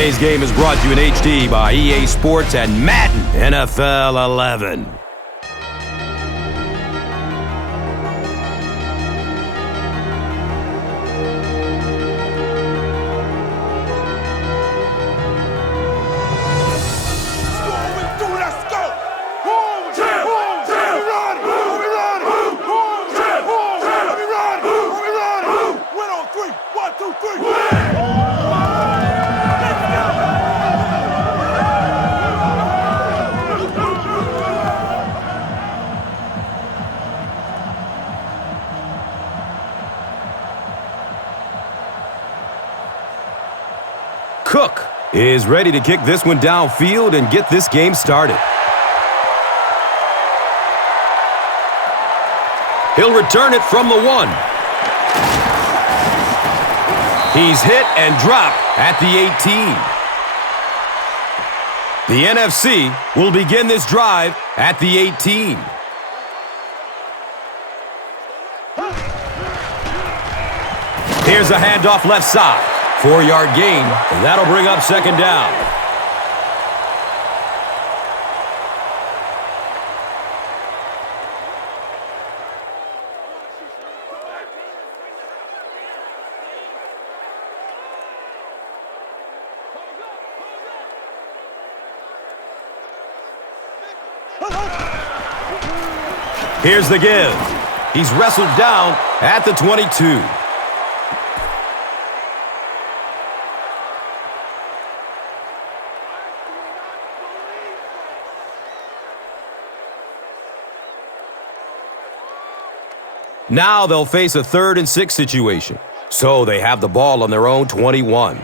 Today's game is brought to you in HD by EA Sports and Madden NFL 11. Cook is ready to kick this one downfield and get this game started. He'll return it from the 1. He's hit and dropped at the 18. The NFC will begin this drive at the 18. Here's a handoff left side. 4-yard gain, and that'll bring up second down. Here's the give. He's wrestled down at the 22. Now they'll face a 3rd and 6 situation. So they have the ball on their own 21.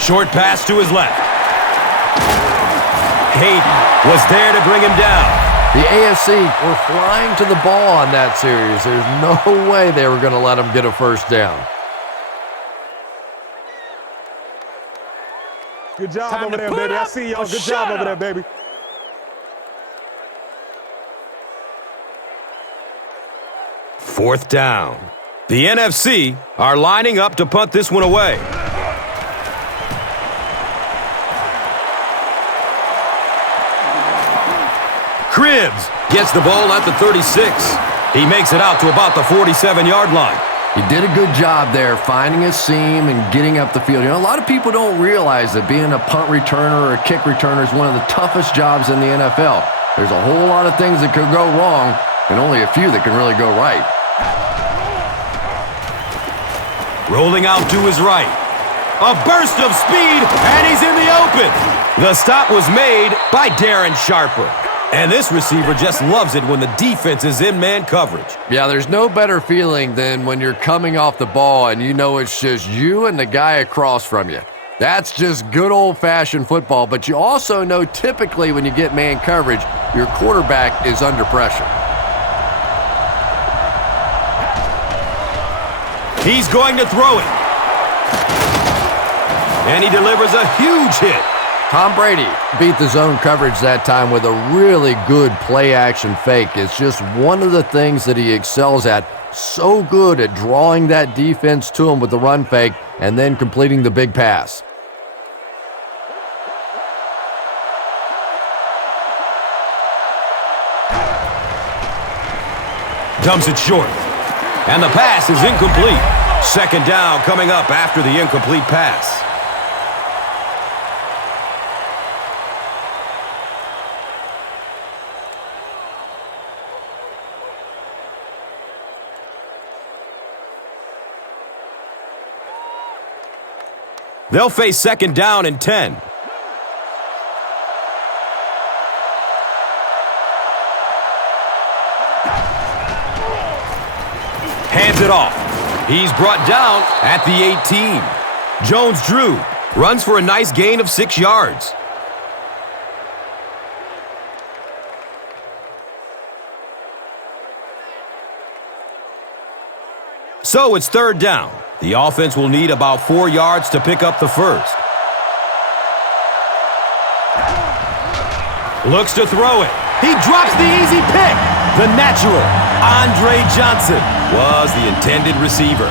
Short pass to his left. Hayden was there to bring him down. The AFC were flying to the ball on that series. There's no way they were going to let him get a first down. Good job over there, baby. I see y'all. Good job over there, baby. Fourth down. The NFC are lining up to punt this one away. Cribbs gets the ball at the 36. He makes it out to about the 47-yard line. He did a good job there finding a seam and getting up the field. You know, a lot of people don't realize that being a punt returner or a kick returner is one of the toughest jobs in the NFL. There's a whole lot of things that could go wrong and only a few that can really go right. Rolling out to his right. A burst of speed, and he's in the open. The stop was made by Darren Sharper. And this receiver just loves it when the defense is in man coverage. Yeah, there's no better feeling than when you're coming off the ball and you know it's just you and the guy across from you. That's just good old-fashioned football, but you also know typically when you get man coverage, your quarterback is under pressure. He's going to throw it. And he delivers a huge hit. Tom Brady beat the zone coverage that time with a really good play-action fake. It's just one of the things that he excels at. So good at drawing that defense to him with the run fake and then completing the big pass. Dumps it short. And the pass is incomplete. Second down coming up after the incomplete pass. They'll face second down and 10. Hands it off. He's brought down at the 18. Jones-Drew runs for a nice gain of 6 yards. So it's third down. The offense will need about 4 yards to pick up the first. Looks to throw it. He drops the easy pick. The natural, Gus Johnson, was the intended receiver.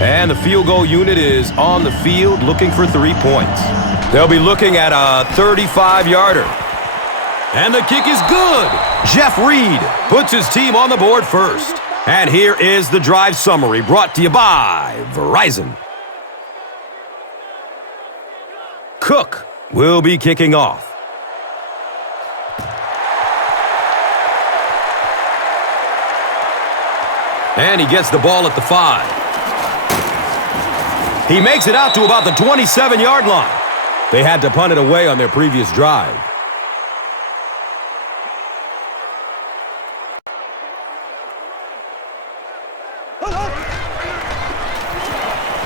And the field goal unit is on the field looking for 3 points. They'll be looking at a 35-yarder. And the kick is good. Jeff Reed puts his team on the board first. And here is the drive summary brought to you by Verizon. Cook will be kicking off. And he gets the ball at the 5. He makes it out to about the 27-yard line. They had to punt it away on their previous drive.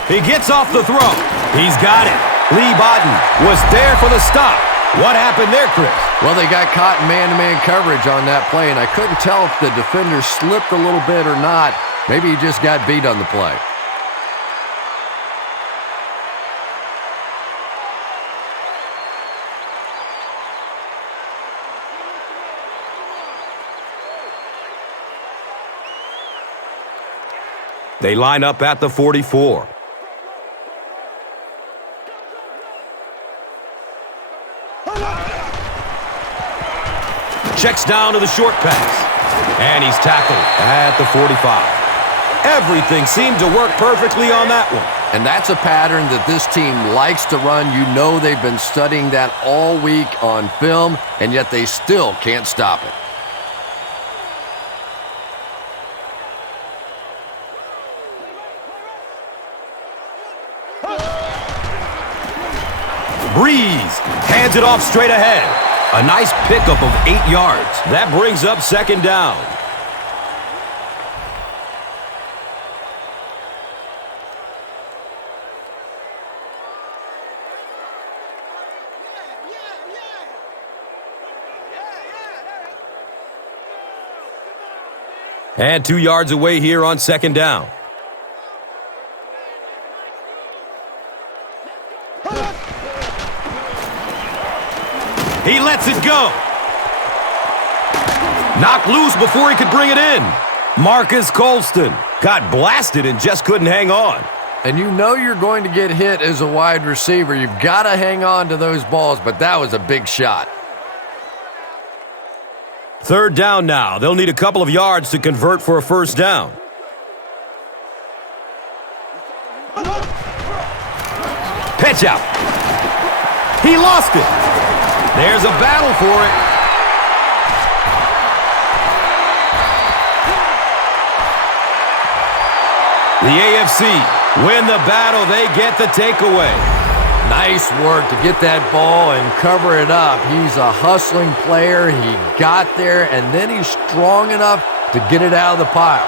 He gets off the throw. He's got it. Lee Bodden was there for the stop. What happened there, Chris? Well, they got caught in man-to-man coverage on that play, and I couldn't tell if the defender slipped a little bit or not. Maybe he just got beat on the play. They line up at the 44. Checks down to the short pass. And he's tackled at the 45. Everything seemed to work perfectly on that one. And that's a pattern that this team likes to run. You know they've been studying that all week on film, and yet they still can't stop it. Breeze hands it off straight ahead. A nice pickup of 8 yards. That brings up second down. And 2 yards away here on second down. He lets it go. Knocked loose before he could bring it in. Marcus Colston got blasted and just couldn't hang on. And you know you're going to get hit as a wide receiver. You've got to hang on to those balls, but that was a big shot. Third down now. They'll need a couple of yards to convert for a first down. Pitch out. He lost it. There's a battle for it. The AFC win the battle. They get the takeaway. Nice work to get that ball and cover it up. He's a hustling player. He got there, and then he's strong enough to get it out of the pile.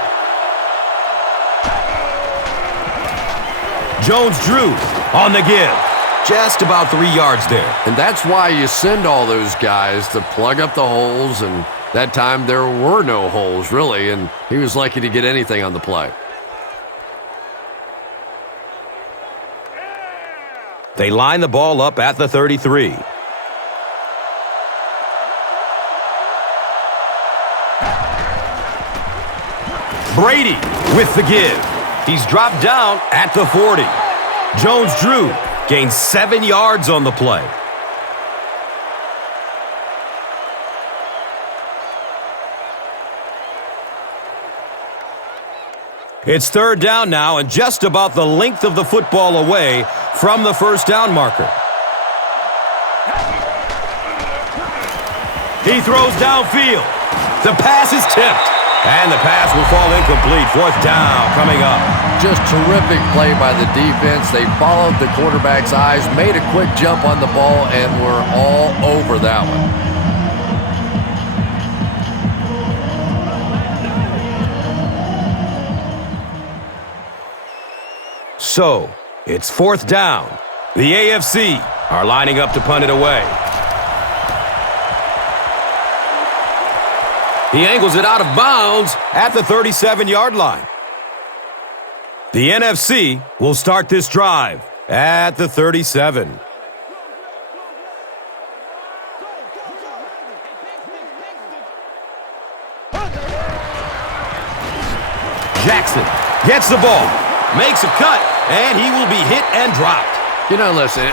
Jones-Drew on the give. Just about 3 yards there. And that's why you send all those guys to plug up the holes, and that time there were no holes, really, and he was lucky to get anything on the play. They line the ball up at the 33. Brady with the give. He's dropped down at the 40. Jones-Drew gains 7 yards on the play. It's third down now and just about the length of the football away from the first down marker. He throws downfield. The pass is tipped. And the pass will fall incomplete. Fourth down coming up. Just terrific play by the defense. They followed the quarterback's eyes, made a quick jump on the ball, and were all over that one. So, it's fourth down. The AFC are lining up to punt it away. He angles it out of bounds at the 37-yard line. The NFC will start this drive at the 37. Jackson gets the ball. makes a cut, and he will be hit and dropped. You know, listen,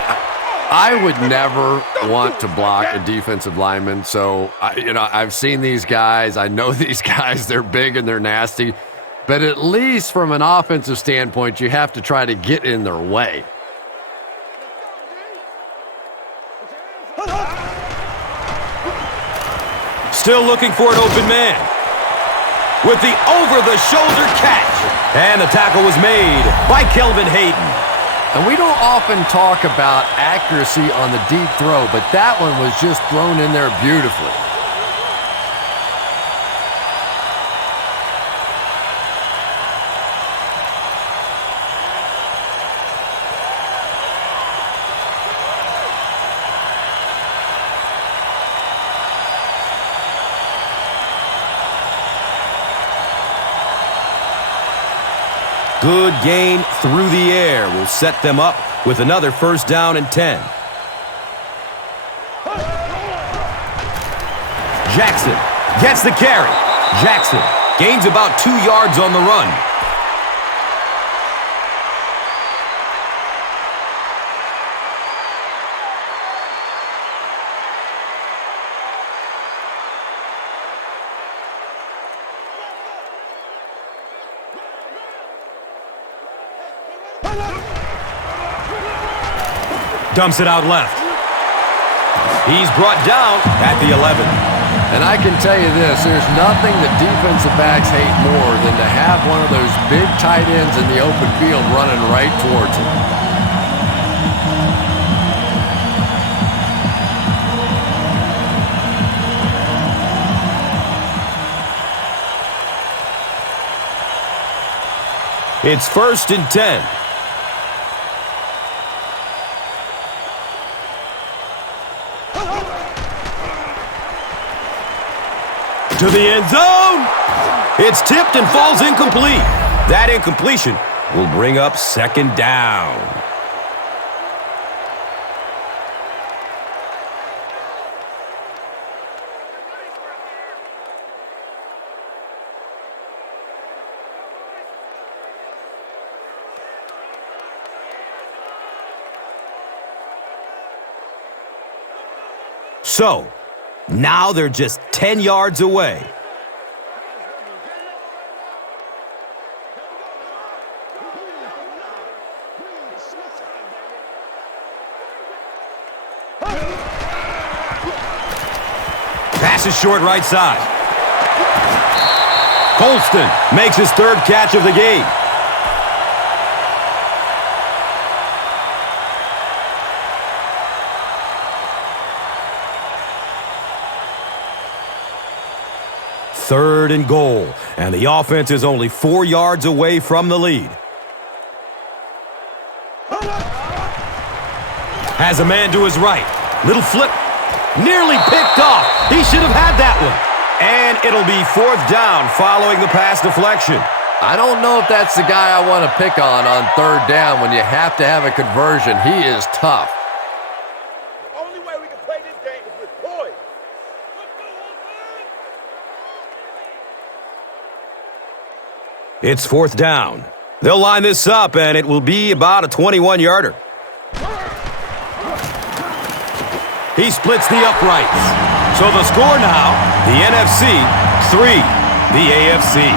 I would never want to block a defensive lineman. So, I've seen these guys. I know these guys. They're big and they're nasty. But at least from an offensive standpoint, you have to try to get in their way. Still looking for an open man. With the over-the-shoulder catch. And the tackle was made by Kelvin Hayden. And we don't often talk about accuracy on the deep throw, but that one was just thrown in there beautifully. Good gain through the air will set them up with another first down and 10. Jackson gets the carry. Jackson gains about 2 yards on the run. Dumps it out left. He's brought down at the 11. And I can tell you this, there's nothing that defensive backs hate more than to have one of those big tight ends in the open field running right towards him. It's 1st and 10. To the end zone. It's tipped and falls incomplete. That incompletion will bring up 2nd down. So, now they're just 10 yards away. Pass is short right side. Colston makes his 3rd catch of the game. Third and goal, and the offense is only 4 yards away from the lead. Has a man to his right. Little flip. Nearly picked off. He should have had that one. And it'll be 4th down following the pass deflection. I don't know if that's the guy I want to pick on 3rd down when you have to have a conversion. He is tough. The only way we can play this game is with poise. It's 4th down. They'll line this up, and it will be about a 21-yarder. He splits the uprights. So the score now, the NFC 3, the AFC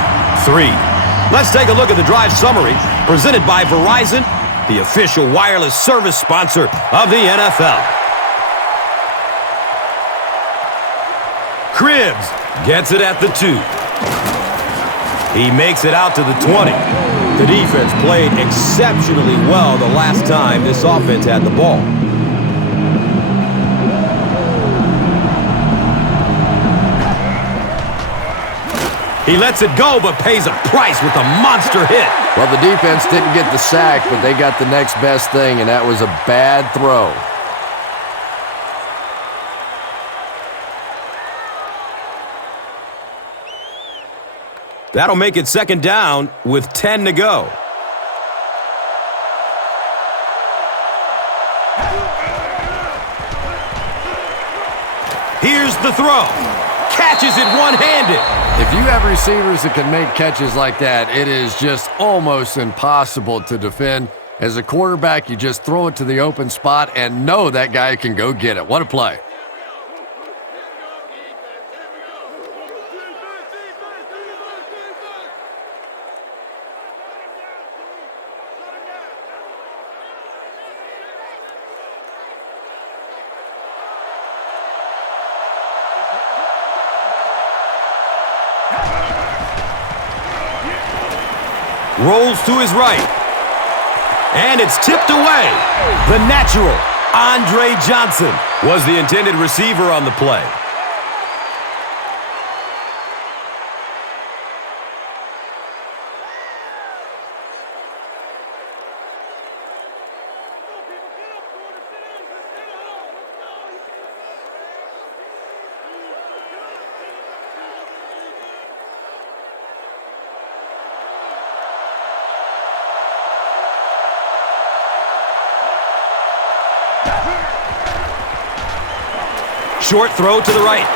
3. Let's take a look at the drive summary presented by Verizon, the official wireless service sponsor of the NFL. Cribbs gets it at the 2. He makes it out to the 20. The defense played exceptionally well the last time this offense had the ball. He lets it go, but pays a price with a monster hit. Well, the defense didn't get the sack, but they got the next best thing, and that was a bad throw. That'll make it 2nd down with 10 to go. Here's the throw. catches it one-handed. If you have receivers that can make catches like that, it is just almost impossible to defend. As a quarterback, you just throw it to the open spot and know that guy can go get it. What a play. Rolls to his right. And it's tipped away. The natural, Andre Johnson, was the intended receiver on the play. Short throw to the right.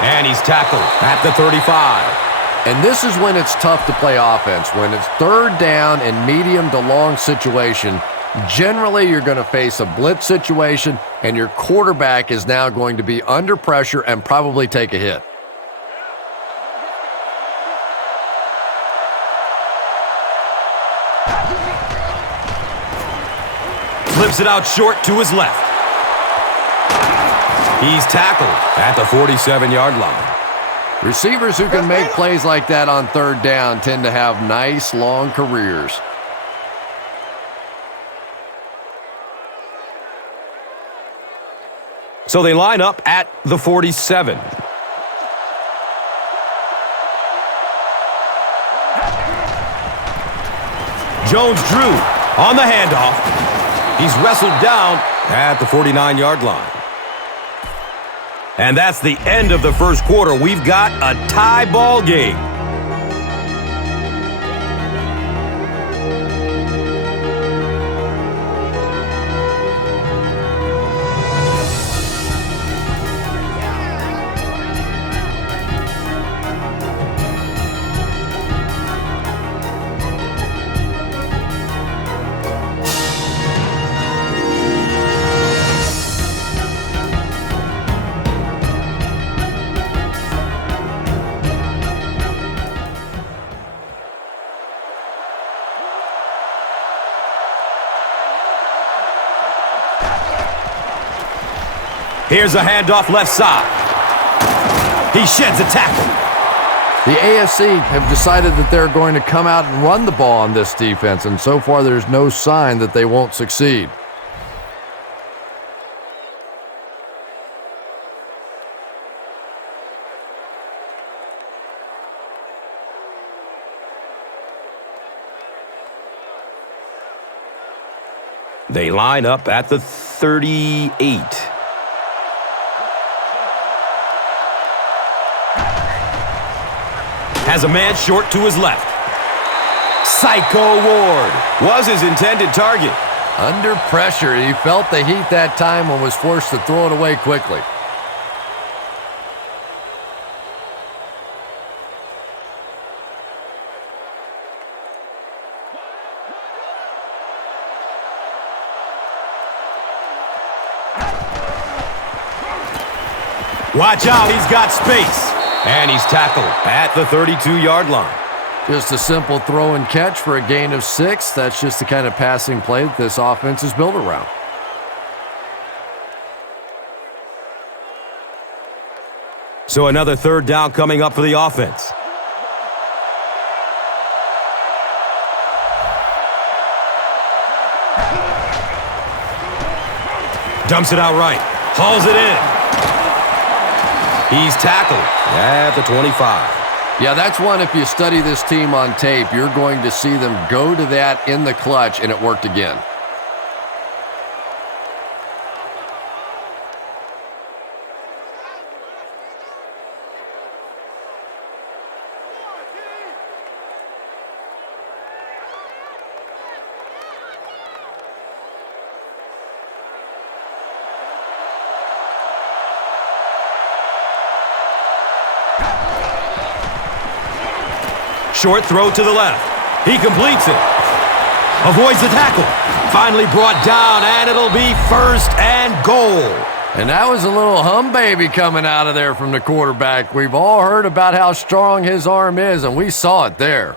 And he's tackled at the 35. And this is when it's tough to play offense. When it's third down and medium to long situation, generally you're going to face a blitz situation, and your quarterback is now going to be under pressure and probably take a hit. Flips it out short to his left. He's tackled at the 47-yard line. Receivers who can make plays like that on third down tend to have nice, long careers. So they line up at the 47. Jones-Drew on the handoff. He's wrestled down at the 49-yard line. And that's the end of the first quarter. We've got a tie ball game. Here's a handoff left side. He sheds a tackle. The AFC have decided that they're going to come out and run the ball on this defense, and so far there's no sign that they won't succeed. They line up at the 38. Has a man short to his left. Psycho Ward was his intended target. Under pressure, he felt the heat that time and was forced to throw it away quickly. Watch out, he's got space. And he's tackled at the 32-yard line. Just a simple throw and catch for a gain of 6. That's just the kind of passing play that this offense is built around. So another third down coming up for the offense. Dumps it out right. Hauls it in. He's tackled at the 25. Yeah, that's one, if you study this team on tape, you're going to see them go to that in the clutch, and it worked again. Short throw to the left. He completes it. Avoids the tackle. Finally brought down, and it'll be 1st and goal. And that was a little hum baby coming out of there from the quarterback. We've all heard about how strong his arm is, and we saw it there.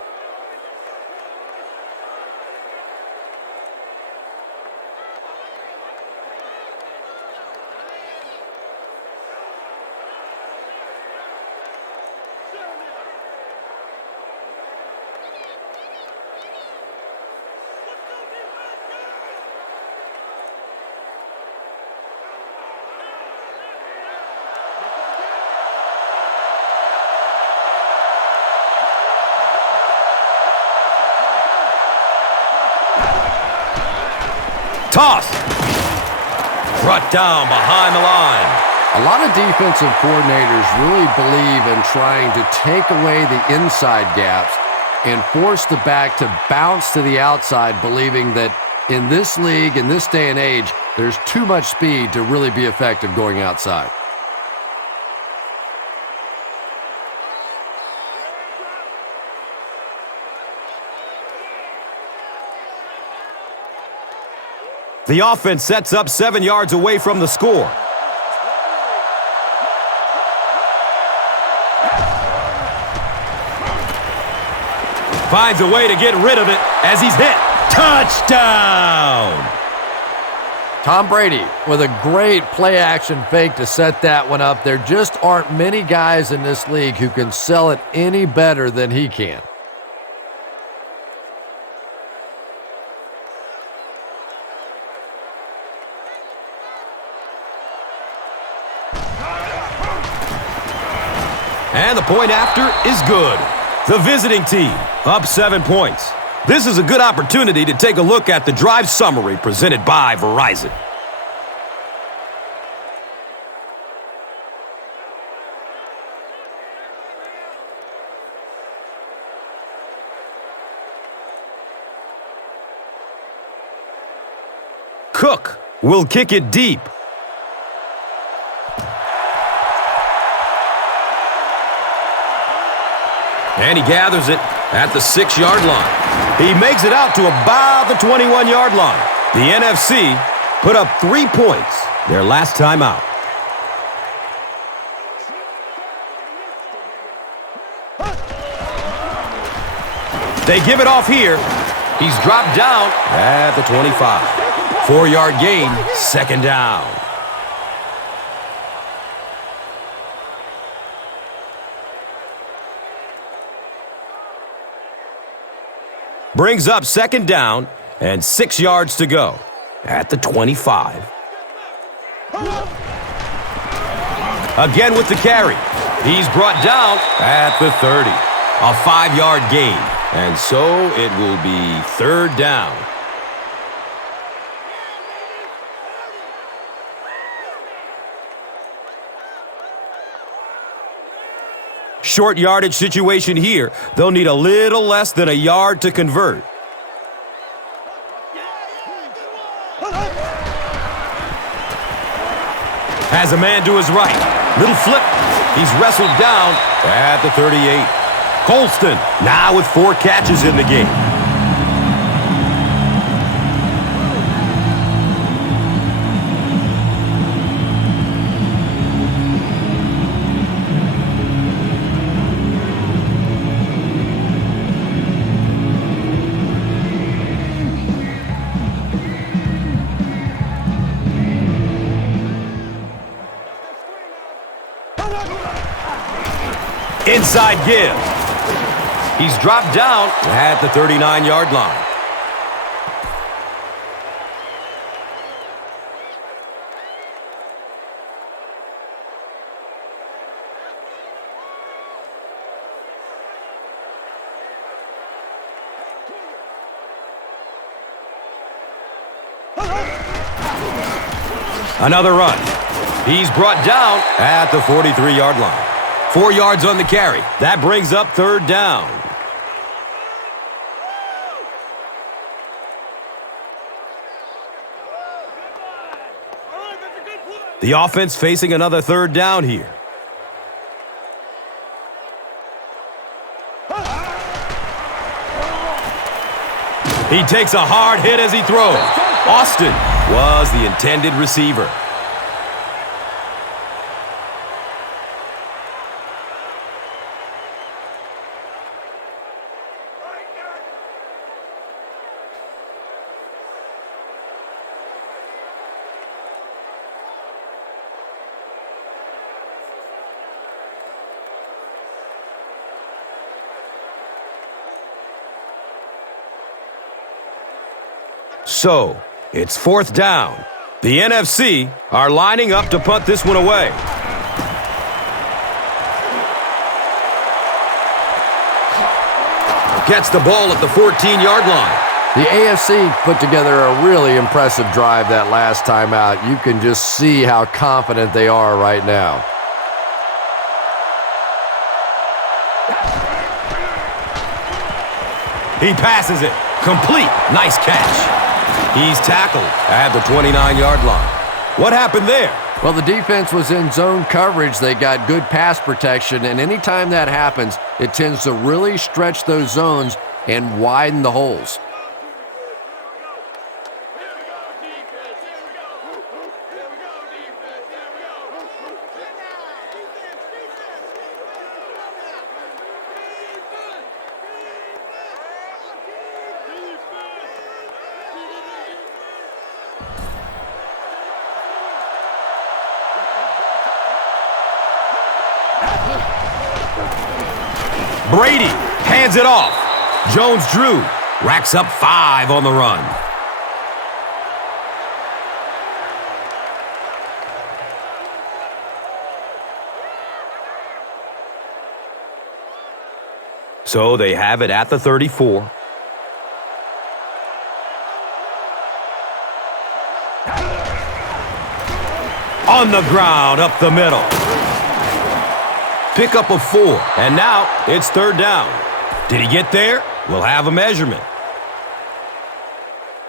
Toss. Brought down behind the line. A lot of defensive coordinators really believe in trying to take away the inside gaps and force the back to bounce to the outside, believing that in this league, in this day and age, there's too much speed to really be effective going outside. The offense sets up 7 yards away from the score. Finds a way to get rid of it as he's hit. Touchdown! Tom Brady with a great play-action fake to set that one up. There just aren't many guys in this league who can sell it any better than he can. And the point after is good. The visiting team up 7 points. This is a good opportunity to take a look at the drive summary presented by Verizon. Cook will kick it deep. And he gathers it at the 6-yard line. He makes it out to about the 21-yard line. The NFC put up 3 points their last time out. They give it off here. He's dropped down at the 25. 4-yard gain, 2nd down. Brings up 2nd down and 6 yards to go at the 25. Again with the carry. He's brought down at the 30. A 5-yard gain. And so it will be 3rd down. Short yardage situation here. They'll need a little less than a yard to convert. Has a man to his right. Little flip. He's wrestled down at the 38. Colston now with 4 catches in the game. Inside give. He's dropped down at the 39-yard line. Another run. He's brought down at the 43-yard line. 4 yards on the carry. That brings up 3rd down. The offense facing another 3rd down here. He takes a hard hit as he throws. Austin was the intended receiver. So, it's 4th down. The NFC are lining up to punt this one away. Gets the ball at the 14-yard line. The AFC put together a really impressive drive that last time out. You can just see how confident they are right now. He passes it. Complete. Nice catch. He's tackled at the 29-yard line. What happened there? Well, the defense was in zone coverage. They got good pass protection, and anytime that happens, it tends to really stretch those zones and widen the holes. Brady hands it off. Jones-Drew racks up 5 on the run. So they have it at the 34. On the ground, up the middle. Pick up a 4, and now it's 3rd down. Did he get there? We'll have a measurement.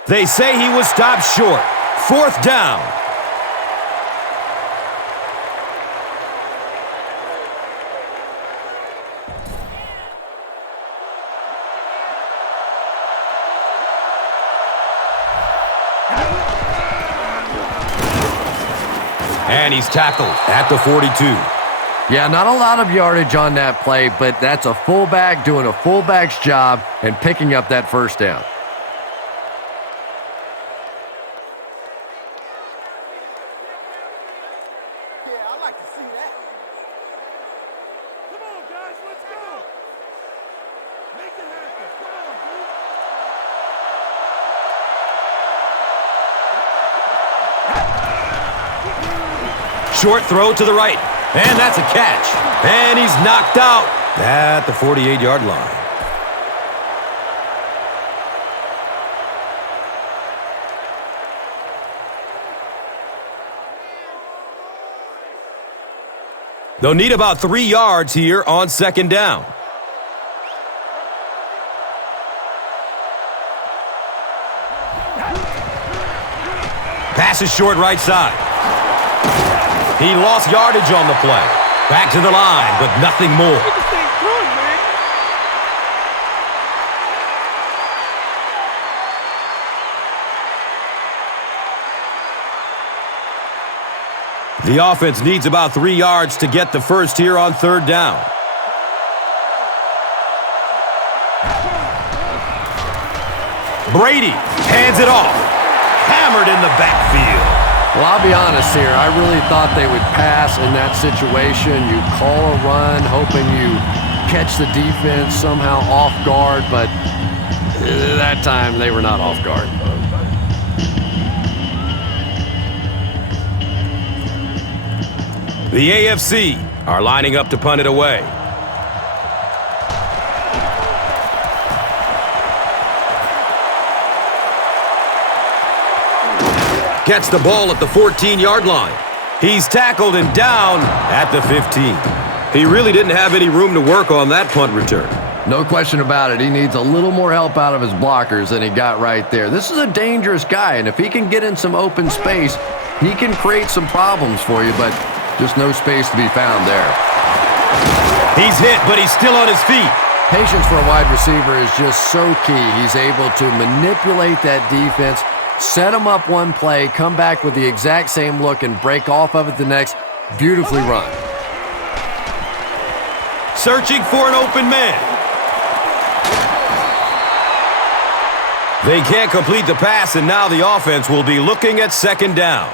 They say he was stopped short. 4th down. And he's tackled at the 42. Yeah, not a lot of yardage on that play, but that's a fullback doing a fullback's job and picking up that 1st down. Yeah, I like to see that. Come on, guys, let's go. Make it happen. Come on, dude. Short throw to the right. And that's a catch. And he's knocked out at the 48-yard line. They'll need about 3 yards here on 2nd down. Pass is short right side. He lost yardage on the play. Back to the line, but nothing more. The offense needs about 3 yards to get the first here on 3rd down. Brady hands it off. Hammered in the backfield. Well, I'll be honest here. I really thought they would pass in that situation. You call a run, hoping you catch the defense somehow off guard, but that time they were not off guard. The AFC are lining up to punt it away. Gets the ball at the 14-yard line. He's tackled and down at the 15. He really didn't have any room to work on that punt return. No question about it. He needs a little more help out of his blockers than he got right there. This is a dangerous guy, and if he can get in some open space, he can create some problems for you, but just no space to be found there. He's hit, but he's still on his feet. Patience for a wide receiver is just so key. He's able to manipulate that defense, set them up one play, come back with the exact same look, and break off of it the next. Beautifully run. Searching for an open man. They can't complete the pass, and now the offense will be looking at second down.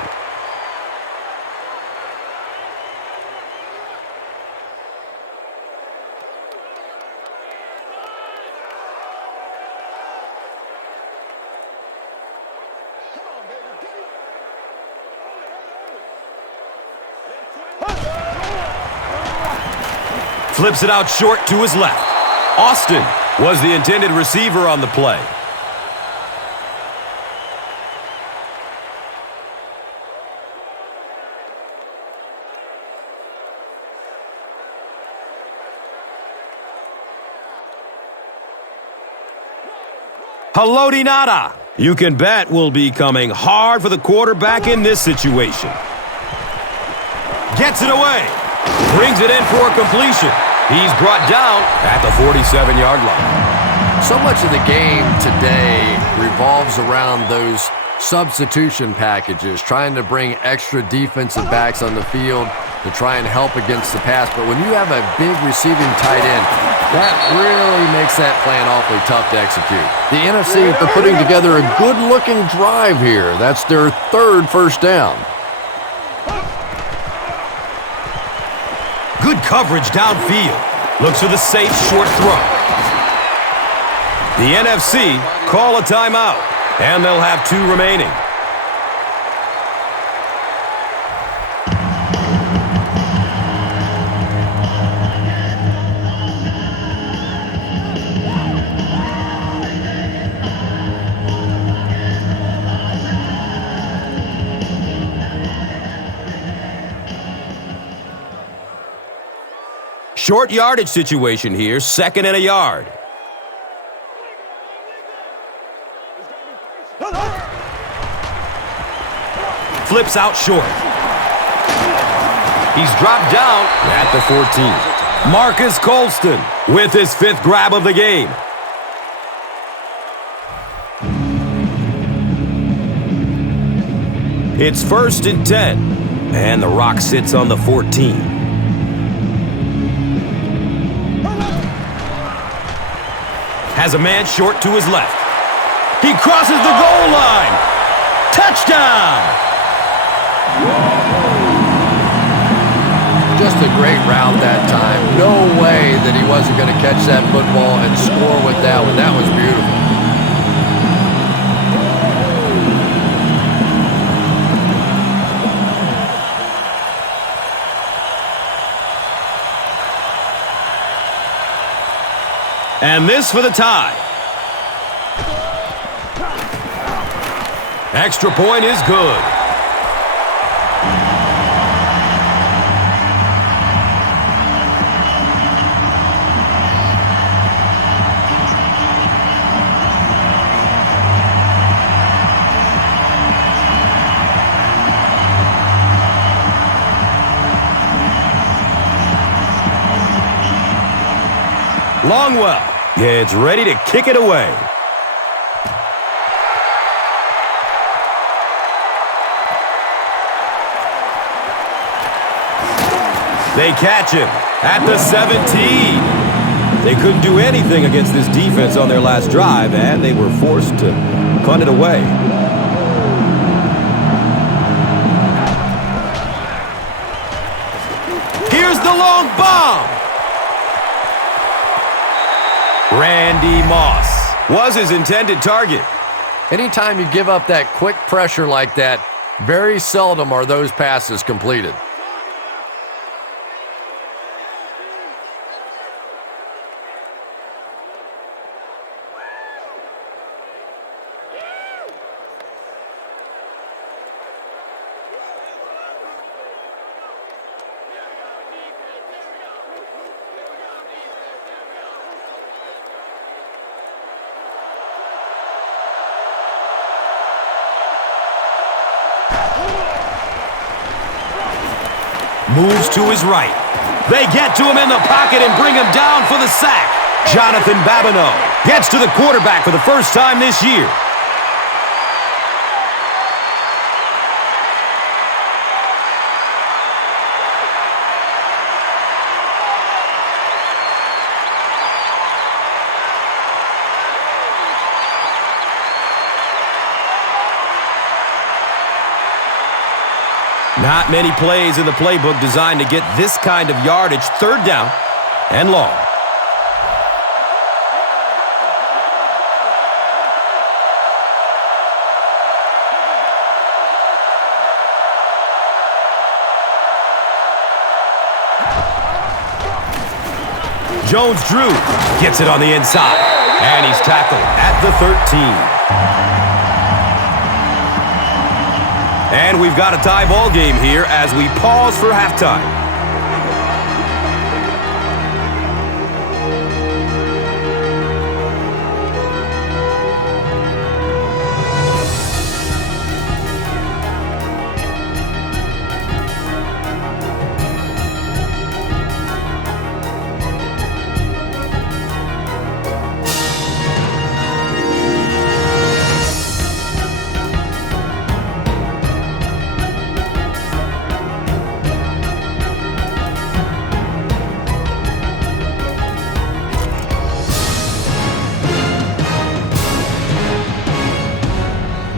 Flips it out short to his left. Austin was the intended receiver on the play. Haloti Nada. You can bet will be coming hard for the quarterback in this situation. Gets it away. Brings it in for a completion. He's brought down at the 47-yard line. So much of the game today revolves around those substitution packages, trying to bring extra defensive backs on the field to try and help against the pass. But when you have a big receiving tight end, that really makes that plan awfully tough to execute. The NFC are putting together a good-looking drive here. That's their third first down. Good coverage downfield. Looks for the safe short throw. The NFC call a timeout, and they'll have 2 remaining. Short yardage situation here, 2nd and a yard. Flips out short. He's dropped down at the 14. Marcus Colston with his 5th grab of the game. It's 1st and 10, and the Rock sits on the 14. Has a man short to his left. He crosses the goal line. Touchdown! Just a great route that time. No way that he wasn't going to catch that football and score with that one. That was beautiful. And this for the tie. Extra point is good. Longwell gets ready to kick it away. They catch him at the 17. They couldn't do anything against this defense on their last drive, and they were forced to punt it away. Here's the long bomb. Randy Moss was his intended target. Anytime you give up that quick pressure like that, very seldom are those passes completed. Moves to his right. They get to him in the pocket and bring him down for the sack. Jonathan Babineau gets to the quarterback for the first time this year. Not many plays in the playbook designed to get this kind of yardage. Third down and long. Jones-Drew gets it on the inside, and he's tackled at the 13. And we've got a tie ball game here as we pause for halftime.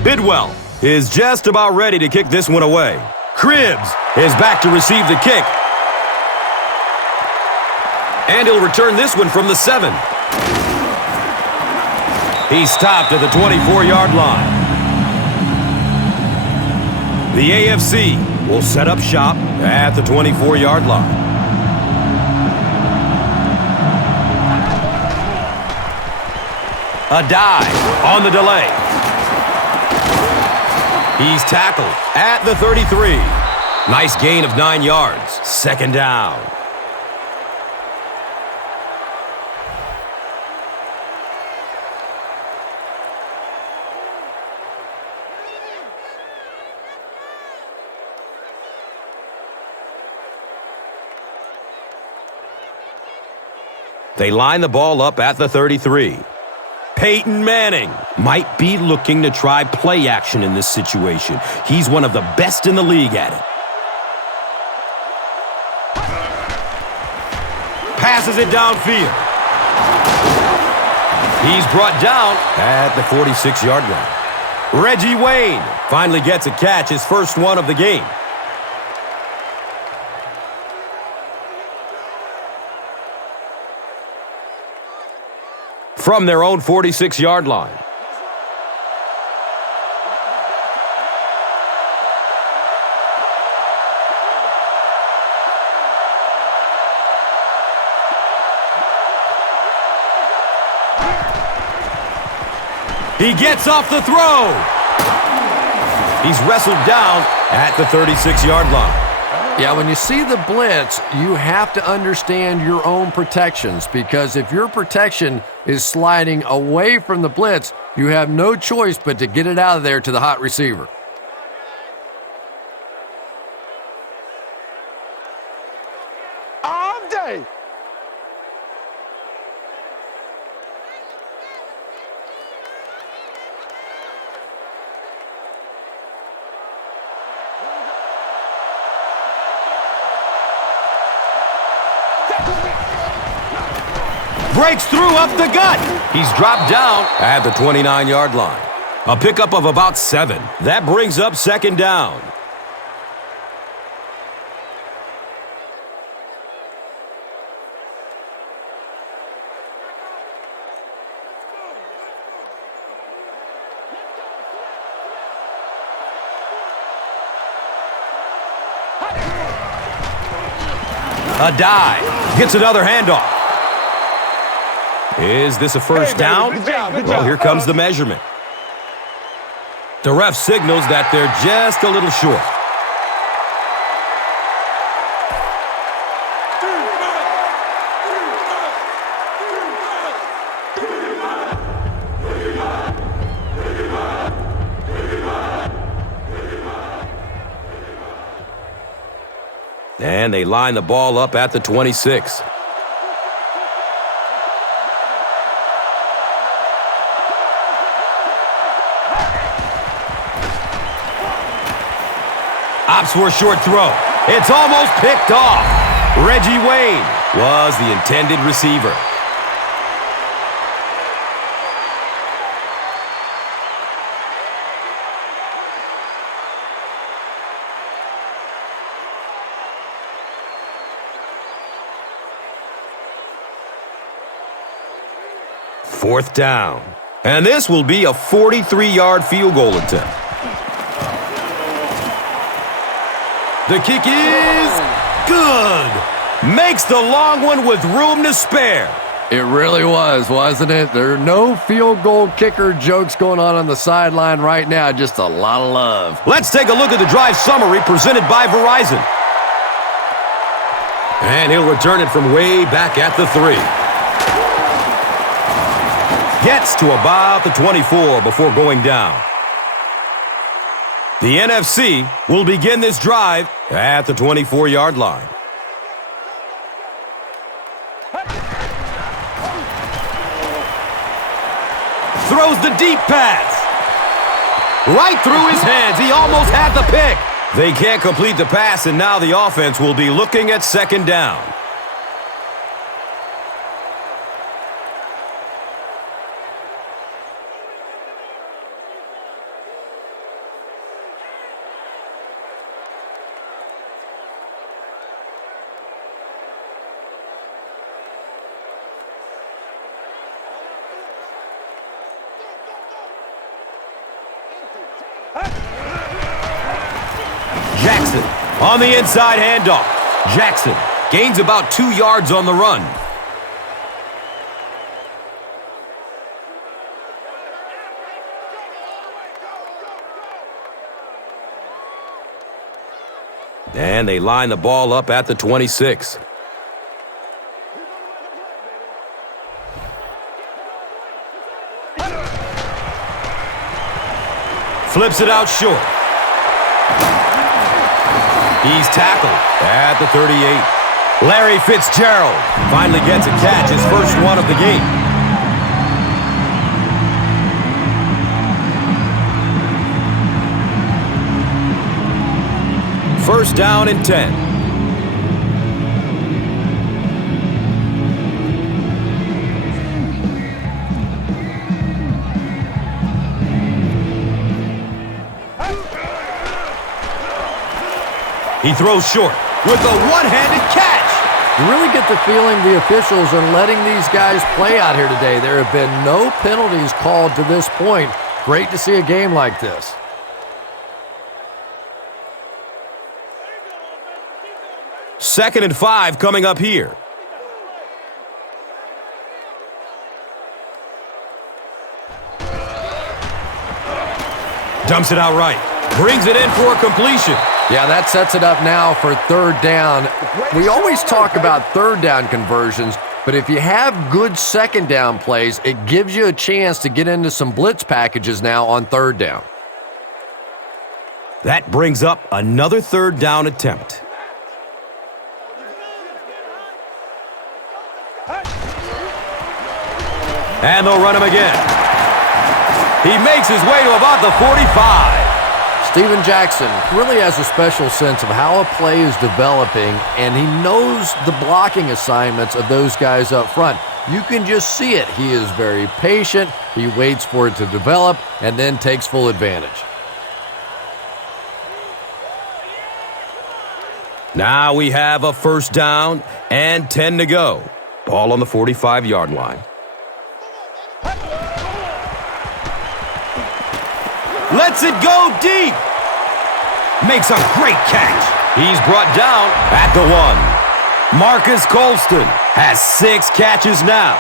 Bidwell is just about ready to kick this one away. Cribbs is back to receive the kick. And he'll return this one from the 7. He's stopped at the 24-yard line. The AFC will set up shop at the 24-yard line. A dive on the delay. He's tackled at the 33. Nice gain of 9 yards. Second down. They line the ball up at the 33. Peyton Manning might be looking to try play action in this situation. He's one of the best in the league at it. Passes it downfield. He's brought down at the 46-yard line. Reggie Wayne finally gets a catch, his first one of the game. From their own 46-yard line. He gets off the throw. He's wrestled down at the 36-yard line. Yeah, when you see the blitz, you have to understand your own protections, because if your protection is sliding away from the blitz, you have no choice but to get it out of there to the hot receiver. All day. Breaks through up the gut. He's dropped down at the 29-yard line. A pickup of about 7. That brings up second down. A dive. Gets another handoff. Is this a first down? Good job, good Well, job. here comes the measurement. The ref signals that they're just a little short. And they line the ball up at the 26. Opts for a short throw. It's almost picked off. Reggie Wayne was the intended receiver. Fourth down. And this will be a 43-yard field goal attempt. The kick is good. Makes the long one with room to spare. It really was, wasn't it? There are no field goal kicker jokes going on the sideline right now. Just a lot of love. Let's take a look at the drive summary presented by Verizon. And he'll return it from way back at the 3. Gets to about the 24 before going down. The NFC will begin this drive at the 24-yard line. Throws the deep pass. Right through his hands. He almost had the pick. They can't complete the pass, and now the offense will be looking at second down. Jackson on the inside handoff. Jackson gains about 2 yards on the run. And they line the ball up at the 26. Flips it out short. He's tackled at the 38. Larry Fitzgerald finally gets a catch, his first one of the game. First down and 10. He throws short with a one-handed catch. You really get the feeling the officials are letting these guys play out here today. There have been no penalties called to this point. Great to see a game like this. Second and 5 coming up here. Dumps it out right. Brings it in for a completion. Yeah, that sets it up now for third down. We always talk about third down conversions, but if you have good second down plays, it gives you a chance to get into some blitz packages now on third down. That brings up another third down attempt. And they'll run him again. He makes his way to about the 45. Steven Jackson really has a special sense of how a play is developing, and he knows the blocking assignments of those guys up front. You can just see it. He is very patient. He waits for it to develop and then takes full advantage. Now we have a first down and 10 to go. Ball on the 45-yard line. Lets it go deep. Makes a great catch. He's brought down at the 1. Marcus Colston has 6 catches now.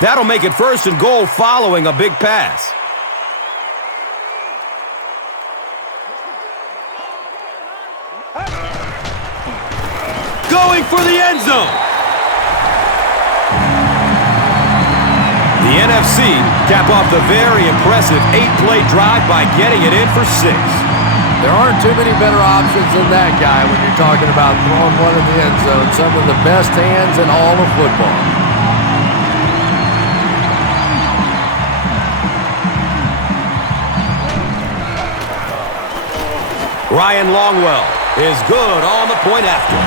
That'll make it first and goal following a big pass. Going for the end zone. The NFC cap off the very impressive 8-play drive by getting it in for 6. There aren't too many better options than that guy when you're talking about throwing one in the end zone. Some of the best hands in all of football. Ryan Longwell is good on the point after.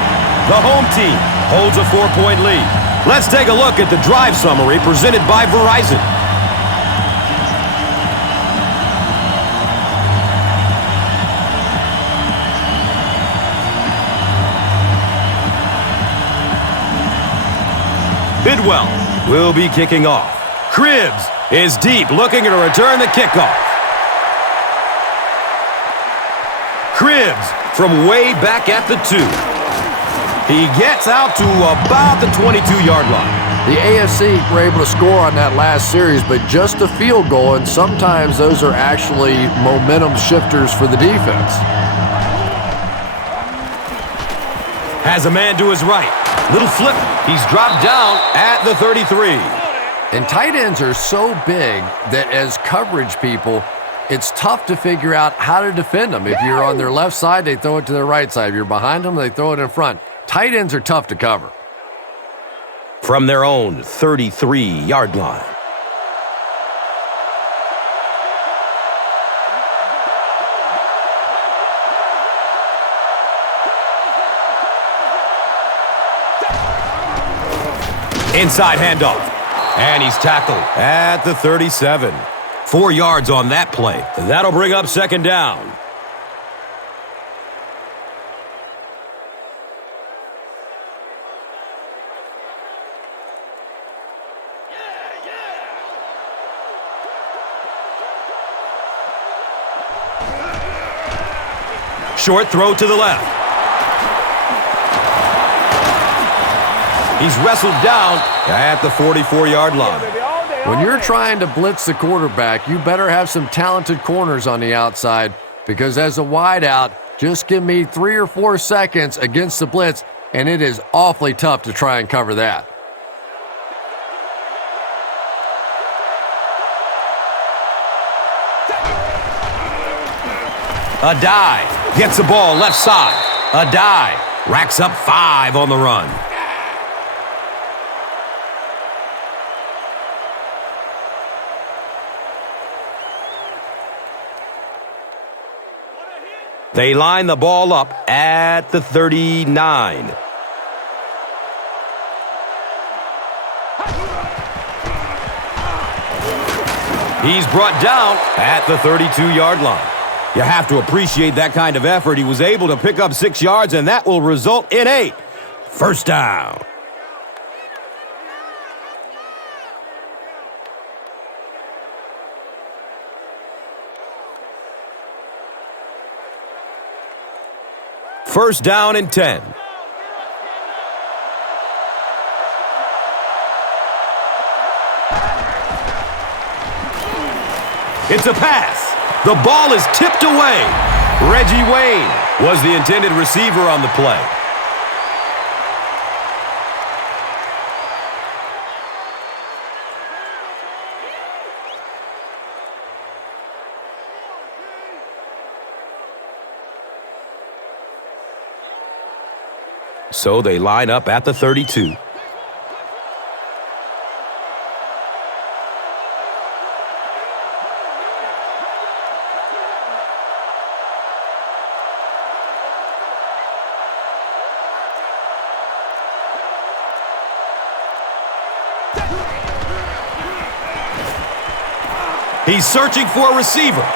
The home team holds a 4-point lead. Let's take a look at the drive summary presented by Verizon. Bidwell will be kicking off. Cribbs is deep, looking to return the kickoff. Cribbs from way back at the 2. He gets out to about the 22-yard line. The AFC were able to score on that last series, but just a field goal, and sometimes those are actually momentum shifters for the defense. Has a man to his right. Little flip. He's dropped down at the 33. And tight ends are so big that as coverage people, it's tough to figure out how to defend them. If you're on their left side, they throw it to their right side. If you're behind them, they throw it in front. Tight ends are tough to cover. From their own 33-yard line. Inside handoff. And he's tackled at the 37. 4 yards on that play. That'll bring up second down. Short throw to the left. He's wrestled down at the 44-yard line. When you're trying to blitz the quarterback, you better have some talented corners on the outside, because as a wideout, just give me 3 or 4 seconds against the blitz, and it is awfully tough to try and cover that. A dive. Gets the ball left side. A dive. Racks up 5 on the run. They line the ball up at the 39. He's brought down at the 32-yard line. You have to appreciate that kind of effort. He was able to pick up 6 yards, and that will result in a first down. First down and 10. It's a pass. The ball is tipped away. Reggie Wayne was the intended receiver on the play. So they line up at the 32. He's searching for a receiver.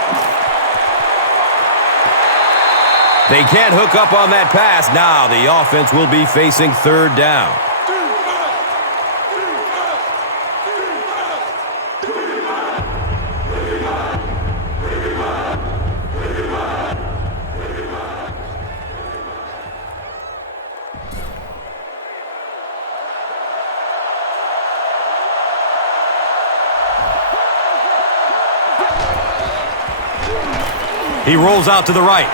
They can't hook up on that pass. Now the offense will be facing third down. He rolls out to the right.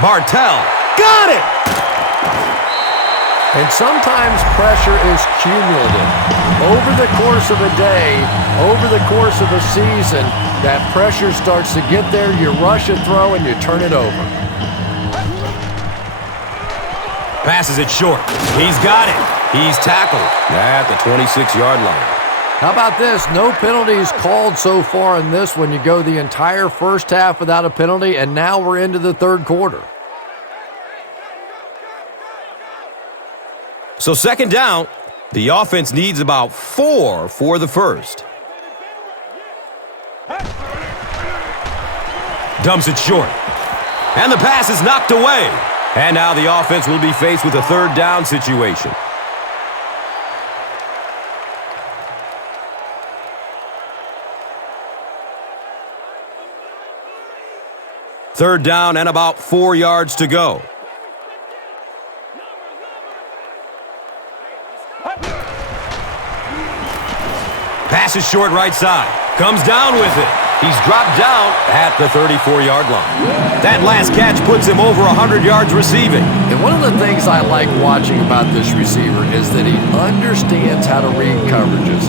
Bartell got it! And sometimes pressure is cumulative. over the course of a day, over the course of a season, that pressure starts to get there, you rush a throw, and you turn it over. Passes it short. He's got it. He's tackled at the 26-yard line. How about this? No penalties called so far in this one. You go the entire first half without a penalty, and now we're into the third quarter. So second down, the offense needs about 4 for the first. Dumps it short. And the pass is knocked away. And now the offense will be faced with a third down situation. Third down and about 4 yards to go. Pass is short right side. Comes down with it. He's dropped down at the 34-yard line. That last catch puts him over 100 yards receiving. And one of the things I like watching about this receiver is that he understands how to read coverages.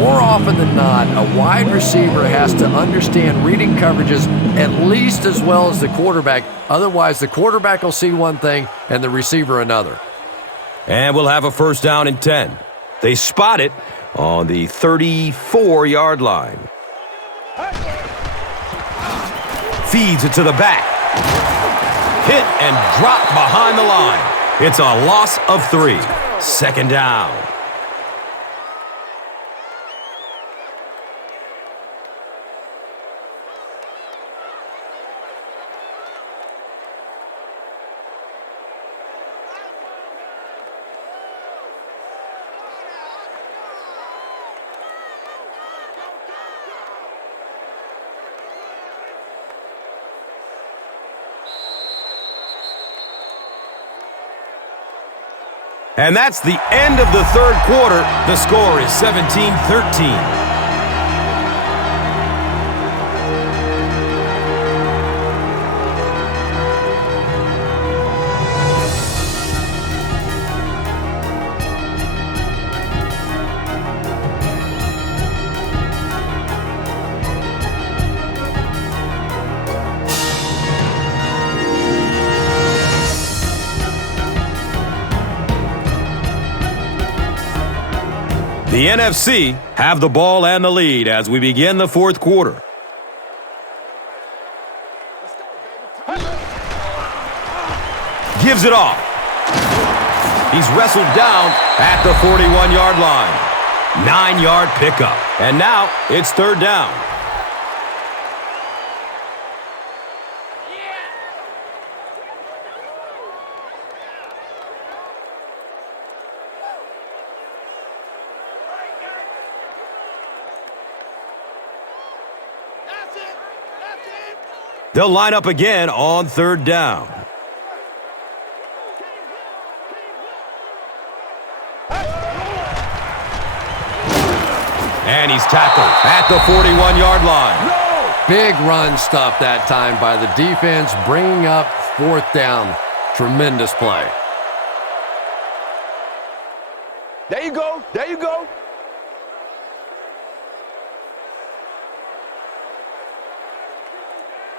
More often than not, a wide receiver has to understand reading coverages at least as well as the quarterback. Otherwise, the quarterback will see one thing and the receiver another. And we'll have a first down and 10. They spot it on the 34-yard line. Feeds it to the back. Hit and dropped behind the line. It's a loss of 3. Second down. And that's the end of the third quarter. The score is 17-13. The NFC have the ball and the lead as we begin the fourth quarter. Gives it off. He's wrestled down at the 41-yard line. 9-yard pickup. And now it's third down. They'll line up again on third down. And he's tackled at the 41-yard line. Big run stuff that time by the defense, bringing up fourth down. Tremendous play. There you go. There you go.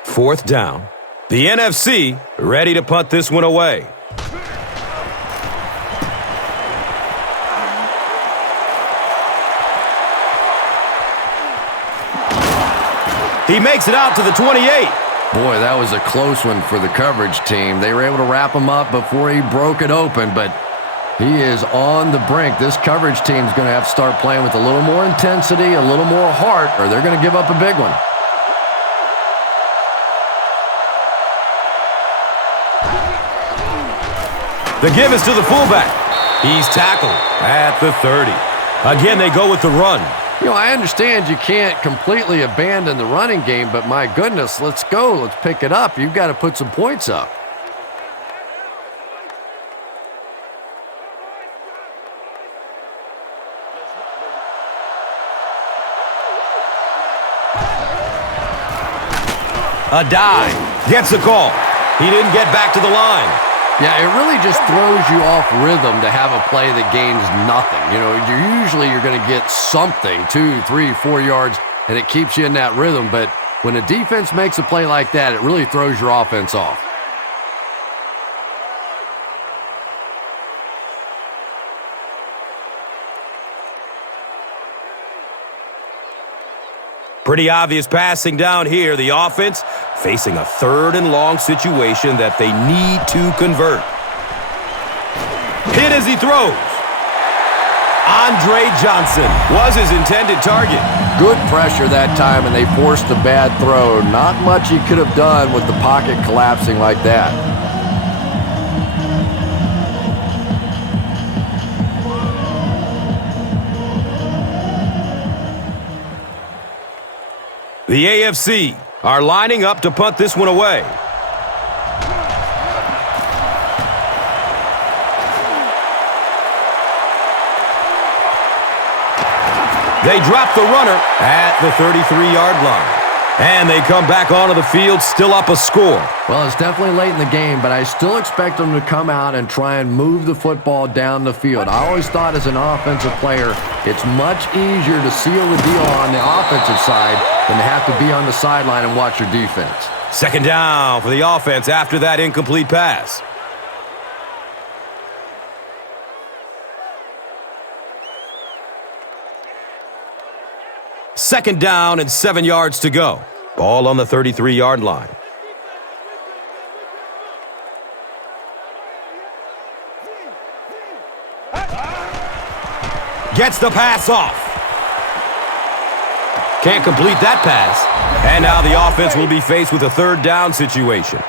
Fourth down. The NFC ready to punt this one away. He makes it out to the 28. Boy, that was a close one for the coverage team. They were able to wrap him up before he broke it open, but he is on the brink. This coverage team is going to have to start playing with a little more intensity, a little more heart, or they're going to give up a big one. The give is to the fullback. He's tackled at the 30. Again, they go with the run. You know, I understand you can't completely abandon the running game, but my goodness, let's go. Let's pick it up. You've got to put some points up. A dive. Gets the call. He didn't get back to the line. Yeah, it really just throws you off rhythm to have a play that gains nothing. You know, you're going to get something, 2, 3, 4 yards, and it keeps you in that rhythm. But when a defense makes a play like that, it really throws your offense off. Pretty obvious passing down here. The offense facing a 3rd and long situation that they need to convert. Hit as he throws. Andre Johnson was his intended target. Good pressure that time, and they forced the bad throw. Not much he could have done with the pocket collapsing like that. The AFC are lining up to punt this one away. They drop the runner at the 33-yard line. And they come back onto the field, still up a score. Well, it's definitely late in the game, but I still expect them to come out and try and move the football down the field. I always thought as an offensive player, it's much easier to seal the deal on the offensive side than to have to be on the sideline and watch your defense. 2nd down for the offense after that incomplete pass. Second down and 7 yards to go. Ball on the 33-yard line. Gets the pass off. Can't complete that pass. And now the offense will be faced with a 3rd down situation.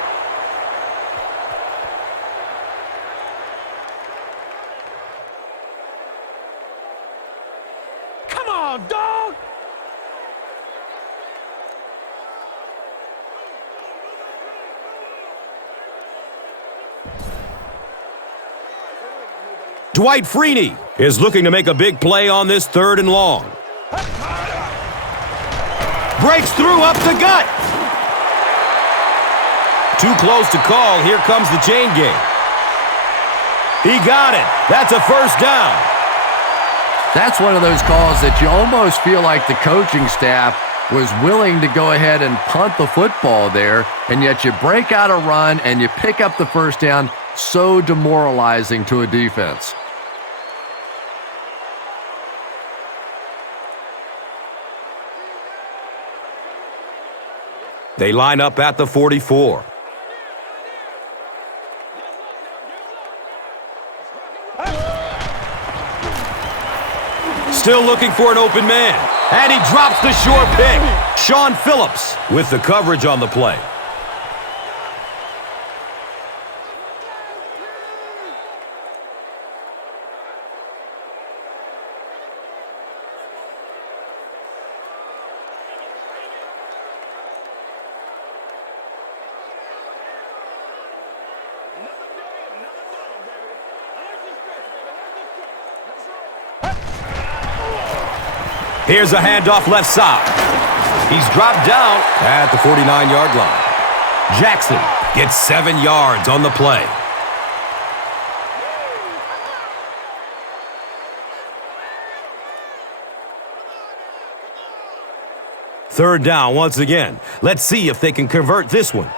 Come on, dog! Dwight Freeney is looking to make a big play on this 3rd and long. Breaks through up the gut. Too close to call. Here comes the chain game. He got it. That's a 1st down. That's one of those calls that you almost feel like the coaching staff was willing to go ahead and punt the football there, and yet you break out a run and you pick up the 1st down. So demoralizing to a defense. They line up at the 44. Still looking for an open man. And he drops the short pick. Sean Phillips with the coverage on the play. Here's a handoff left side. He's dropped down at the 49-yard line. Jackson gets 7 yards on the play. Third down once again. Let's see if they can convert this one.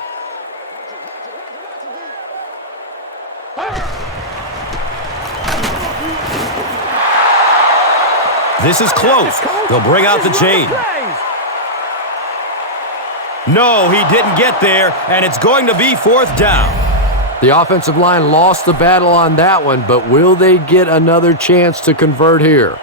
This is close. They'll bring out the chain. No, he didn't get there, and it's going to be 4th down. The offensive line lost the battle on that one, but will they get another chance to convert here?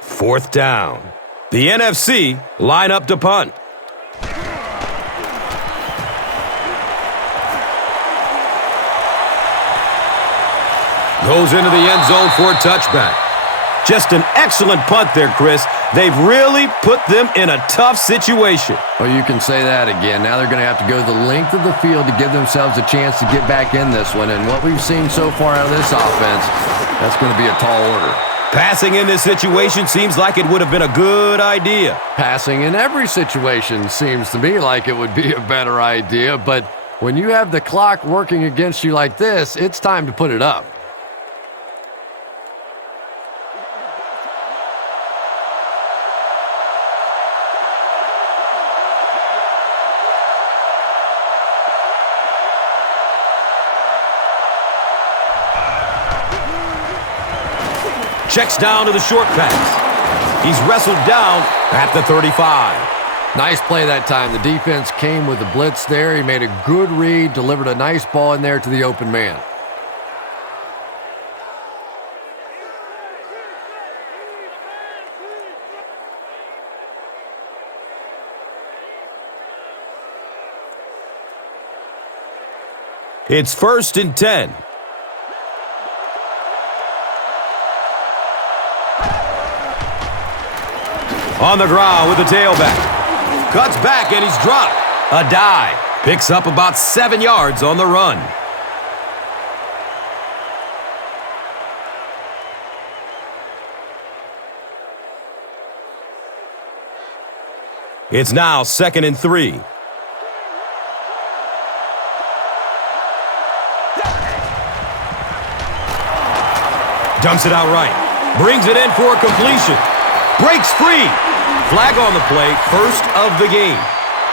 Fourth down. The NFC line up to punt. Goes into the end zone for a touchback. Just an excellent punt there, Chris. They've really put them in a tough situation. Well, you can say that again. Now they're going to have to go the length of the field to give themselves a chance to get back in this one. And what we've seen so far out of this offense, that's going to be a tall order. Passing in this situation seems like it would have been a good idea. Passing in every situation seems to me like it would be a better idea. But when you have the clock working against you like this, it's time to put it up. Checks down to the short pass. He's wrestled down at the 35. Nice play that time. The defense came with the blitz there. He made a good read, delivered a nice ball in there to the open man. It's 1st and 10. On the ground with the tailback. Cuts back and he's dropped. A dive. Picks up about 7 yards on the run. It's now 2nd and 3. Dumps it out right. Brings it in for a completion. Breaks free. Flag on the play, first of the game.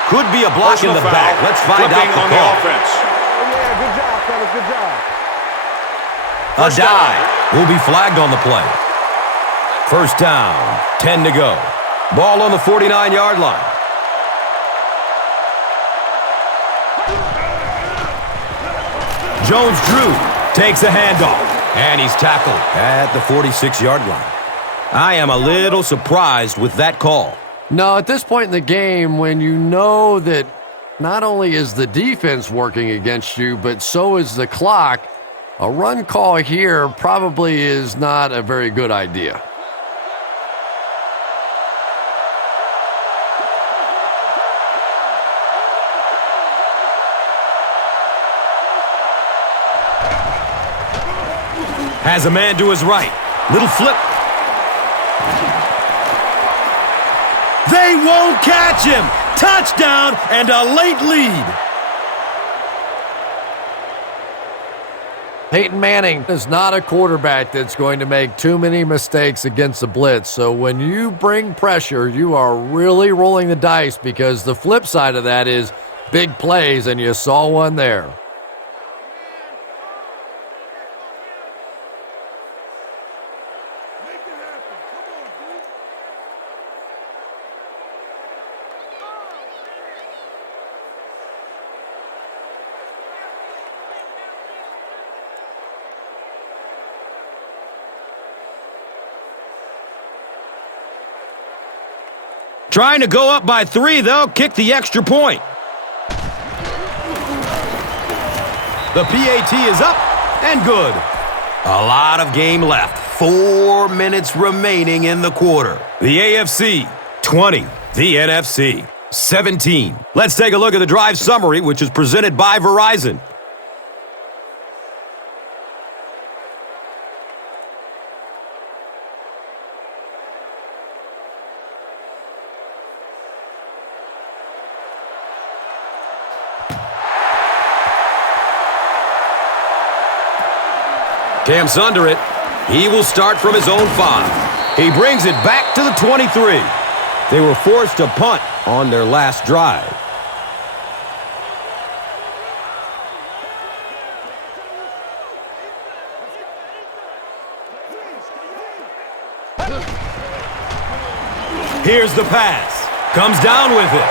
Could be a block in the back. Let's find out the call. Offense. Yeah, good job, fellas, good job. A dive will be flagged on the play. First down, 10 to go. Ball on the 49-yard line. Jones-Drew takes a handoff, and he's tackled at the 46-yard line. I am a little surprised with that call. No, at this point in the game, when you know that not only is the defense working against you, but so is the clock, a run call here probably is not a very good idea. Has a man to his right. Little flip. They won't catch him. Touchdown and a late lead. Peyton Manning is not a quarterback that's going to make too many mistakes against the blitz. So when you bring pressure, you are really rolling the dice, because the flip side of that is big plays, and you saw one there. Trying to go up by 3, they'll kick the extra point. The PAT is up and good. A lot of game left. 4 minutes remaining in the quarter. The AFC, 20. The NFC, 17. Let's take a look at the drive summary, which is presented by Verizon. Cam's under it. He will start from his own 5. He brings it back to the 23. They were forced to punt on their last drive. Here's the pass. Comes down with it.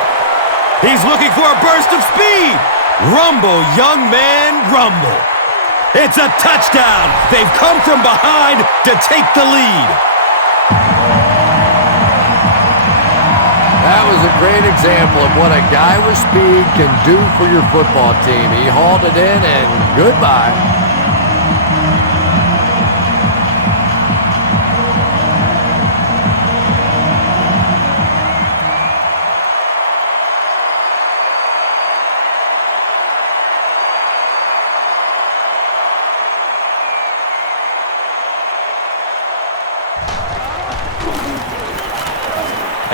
He's looking for a burst of speed. Rumble, young man, rumble. It's a touchdown. They've come from behind to take the lead. That was a great example of what a guy with speed can do for your football team. He hauled it in, and goodbye.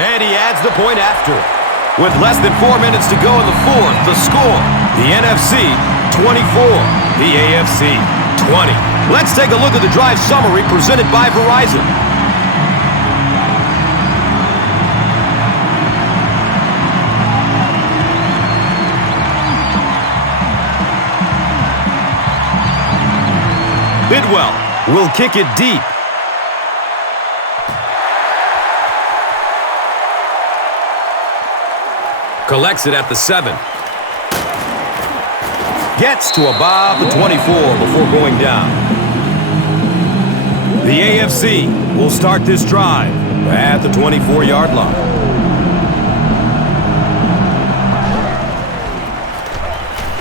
And he adds the point after. With less than 4 minutes to go in the fourth, the score, the NFC 24, the AFC 20. Let's take a look at the drive summary presented by Verizon. Bidwell will kick it deep. Collects it at the 7. Gets to about the 24 before going down. The AFC will start this drive at the 24-yard line.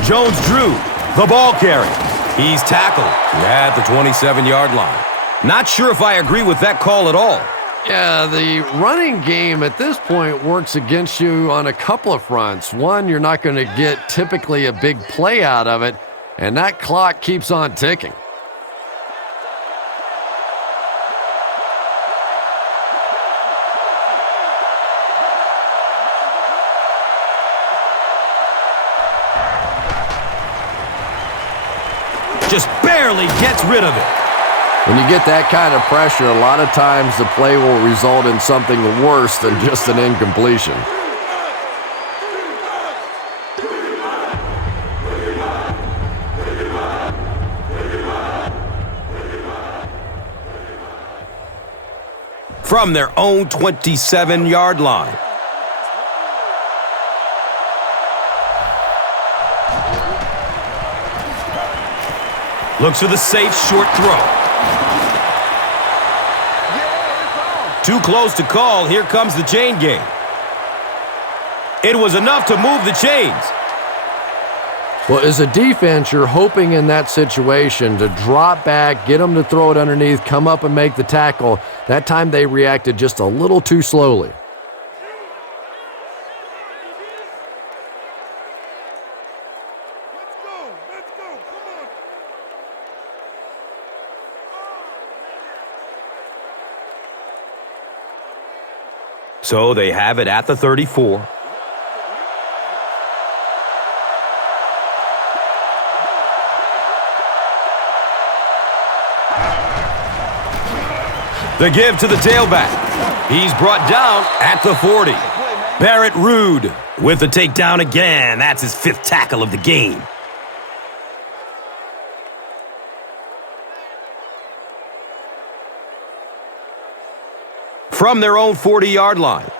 Jones-Drew, the ball carrier. He's tackled at the 27-yard line. Not sure if I agree with that call at all. Yeah, the running game at this point works against you on a couple of fronts. One, you're not going to get typically a big play out of it, and that clock keeps on ticking. Just barely gets rid of it. When you get that kind of pressure, a lot of times the play will result in something worse than just an incompletion. From their own 27-yard line. Looks for the safe short throw. Too close to call. Here comes the chain game. It was enough to move the chains. Well, as a defense, you're hoping in that situation to drop back, get them to throw it underneath, come up and make the tackle. That time they reacted just a little too slowly. Let's go, come on. So they have it at the 34. The give to the tailback. He's brought down at the 40. Barrett Rude with the takedown again. That's his 5th tackle of the game. From their own 40-yard line.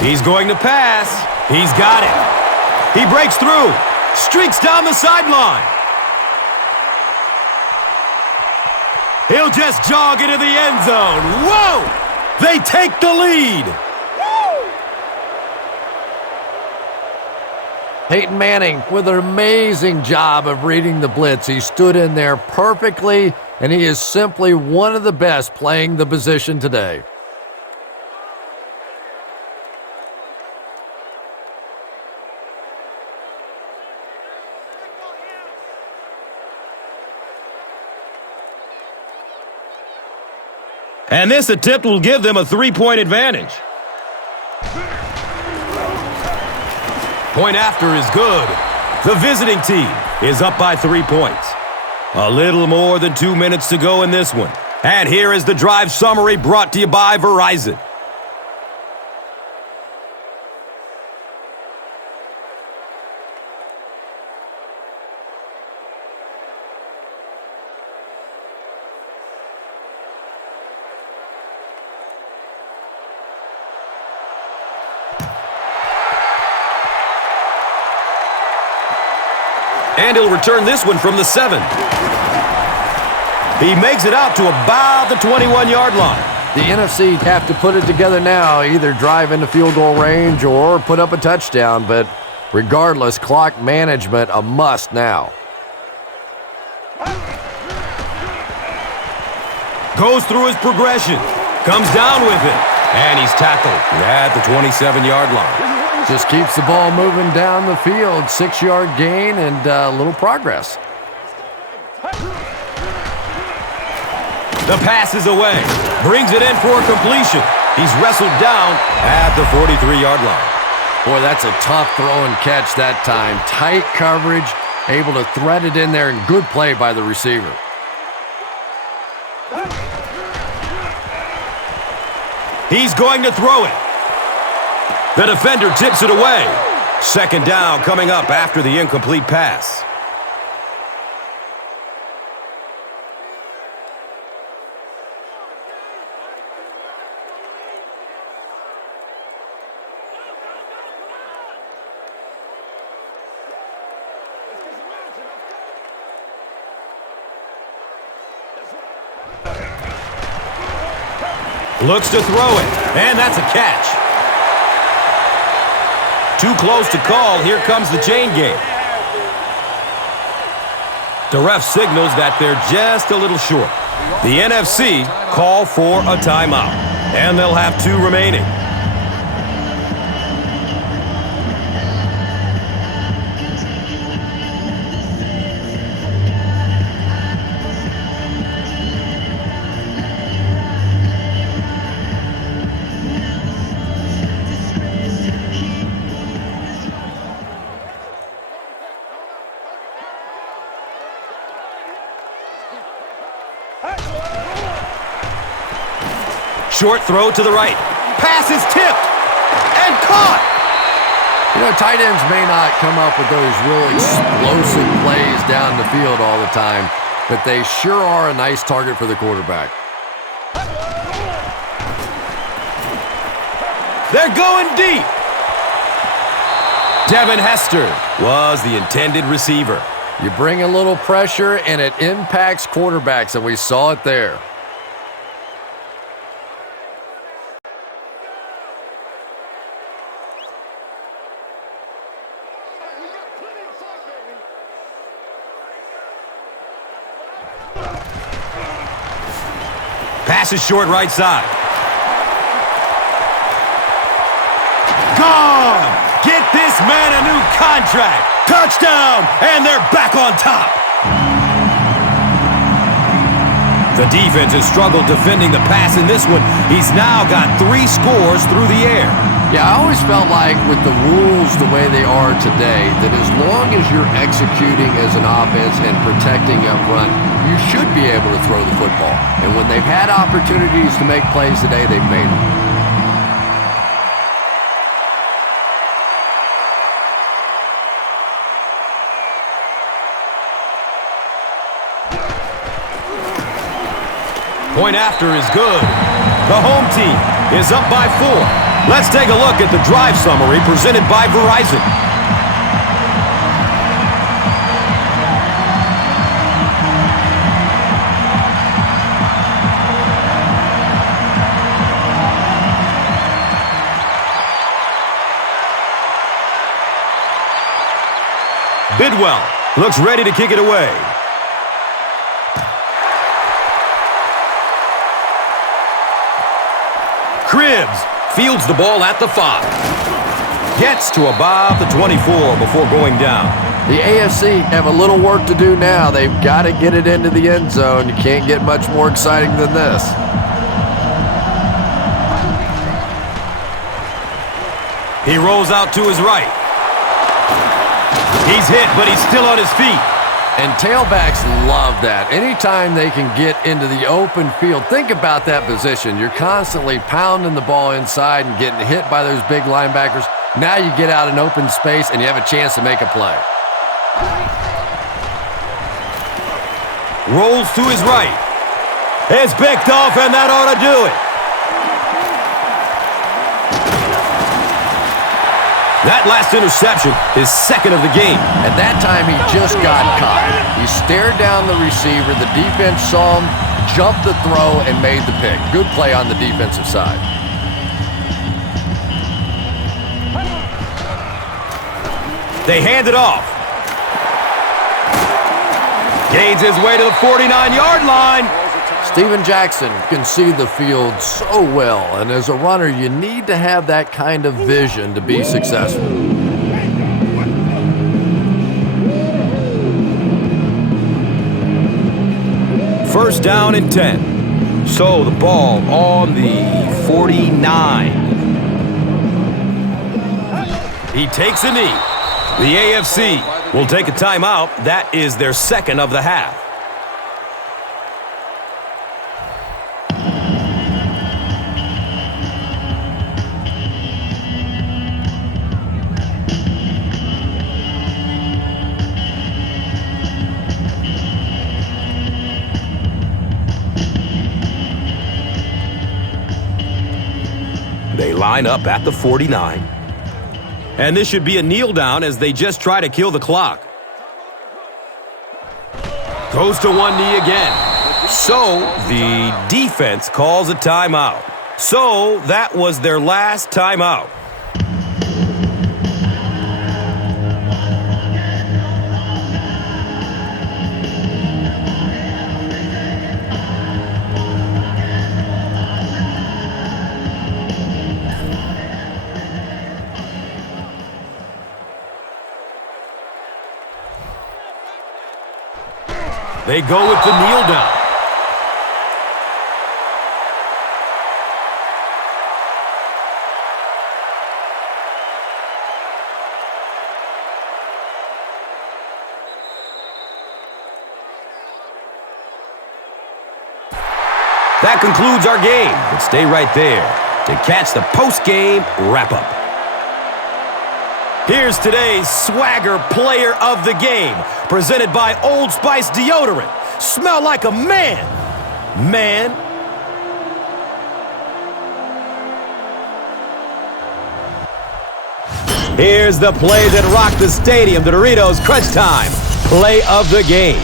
He's going to pass. He's got it. He breaks through. Streaks down the sideline. He'll just jog into the end zone. Whoa! They take the lead. Peyton Manning with an amazing job of reading the blitz. He stood in there perfectly, and he is simply one of the best playing the position today. And this attempt will give them a 3-point advantage. Point after is good. The visiting team is up by 3 points. A little more than 2 minutes to go in this one. And here is the drive summary brought to you by Verizon. And he'll return this one from the 7. He makes it out to about the 21-yard line. The NFC have to put it together now, either drive into field goal range or put up a touchdown, but regardless, clock management a must now. Goes through his progression. Comes down with it. And he's tackled at the 27-yard line. Just keeps the ball moving down the field. 6-yard gain and a little progress. The pass is away. Brings it in for a completion. He's wrestled down at the 43-yard line. Boy, that's a tough throw and catch that time. Tight coverage, able to thread it in there, and good play by the receiver. He's going to throw it. The defender tips it away. Second down coming up after the incomplete pass. Looks to throw it, and that's a catch. Too close to call. Here comes the chain game. The ref signals that they're just a little short. The NFC call for a timeout, and they'll have 2 remaining. Short throw to the right. Pass is tipped and caught. You know, tight ends may not come up with those real explosive plays down the field all the time, but they sure are a nice target for the quarterback. They're going deep. Devin Hester was the intended receiver. You bring a little pressure, and it impacts quarterbacks, and we saw it there. Pass is short right side. Gone! Get this man a new contract. Touchdown! And they're back on top. The defense has struggled defending the pass in this one. He's now got 3 scores through the air. Yeah, I always felt like with the rules the way they are today, that as long as you're executing as an offense and protecting up front, you should be able to throw the football. And when they've had opportunities to make plays today, they've made them. Point after is good. The home team is up by 4. Let's take a look at the drive summary presented by Verizon. Bidwell looks ready to kick it away. Cribbs fields the ball at the 5. Gets to about the 24 before going down. The AFC have a little work to do now. They've got to get it into the end zone. You can't get much more exciting than this. He rolls out to his right. He's hit, but he's still on his feet. And tailbacks love that. Anytime they can get into the open field, think about that position. You're constantly pounding the ball inside and getting hit by those big linebackers. Now you get out in open space and you have a chance to make a play. Rolls to his right. It's picked off, and that ought to do it. That last interception is second of the game. At that time, he just got caught. He stared down the receiver. The defense saw him, jumped the throw, and made the pick. Good play on the defensive side. They hand it off. Gains his way to the 49-yard line. Steven Jackson can see the field so well, and as a runner, you need to have that kind of vision to be successful. First down and 10. So the ball on the 49. He takes a knee. The AFC will take a timeout. That is their second of the half. They line up at the 49. And this should be a kneel down as they just try to kill the clock. Goes to one knee again. So the defense calls a timeout. So that was their last timeout. They go with the kneel down. That concludes our game, but stay right there to catch the post-game wrap-up. Here's today's Swagger Player of the Game, presented by Old Spice Deodorant. Smell like a man. Man. Here's the play that rocked the stadium, the Doritos Crunch Time Play of the Game.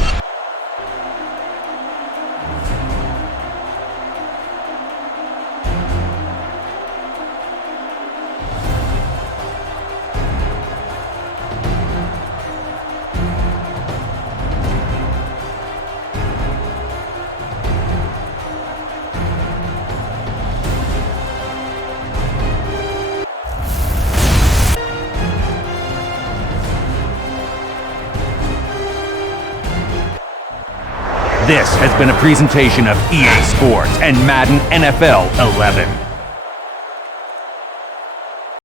This has been a presentation of EA Sports and Madden NFL 11.